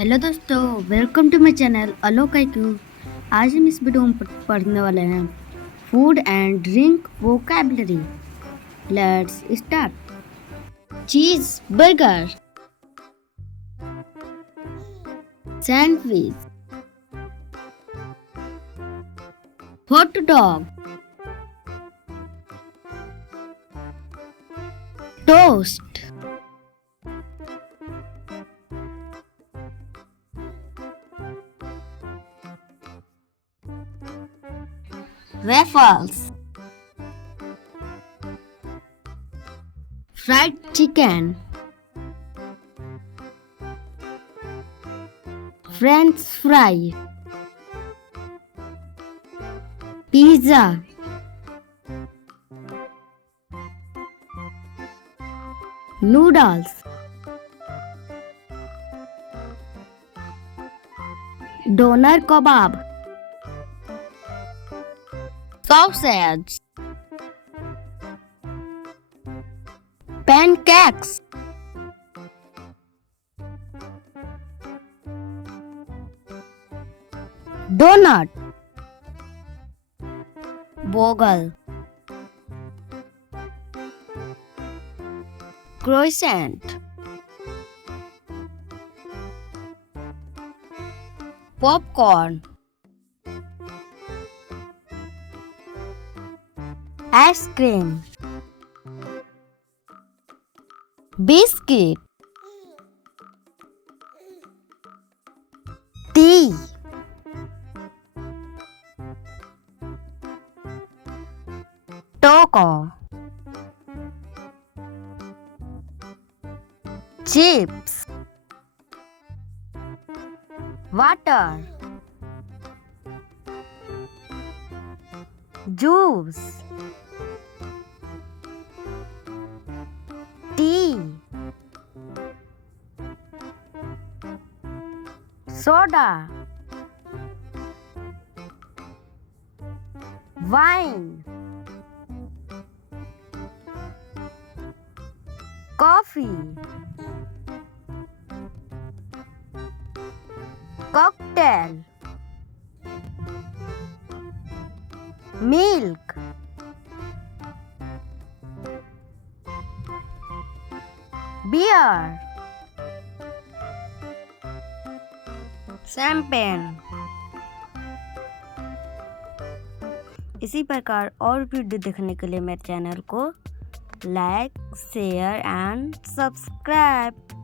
हेलो दोस्तों, welcome to my channel Alok IQ। आज हम इस वीडियो में पढ़ने वाले हैं food and drink vocabulary. Let's start. Cheese burger, sandwich, hot dog, toast, waffles, fried chicken, French fry, pizza, noodles, doner kebab, sausage, pancakes, donut, bogle, croissant, popcorn, ice cream, biscuit, tea, taco, chips, water, juice, tea, soda, wine, coffee, cocktail, milk, beer, champagne। इसी प्रकार और वीडियो देखने के लिए मेरे चैनल को like, share and subscribe.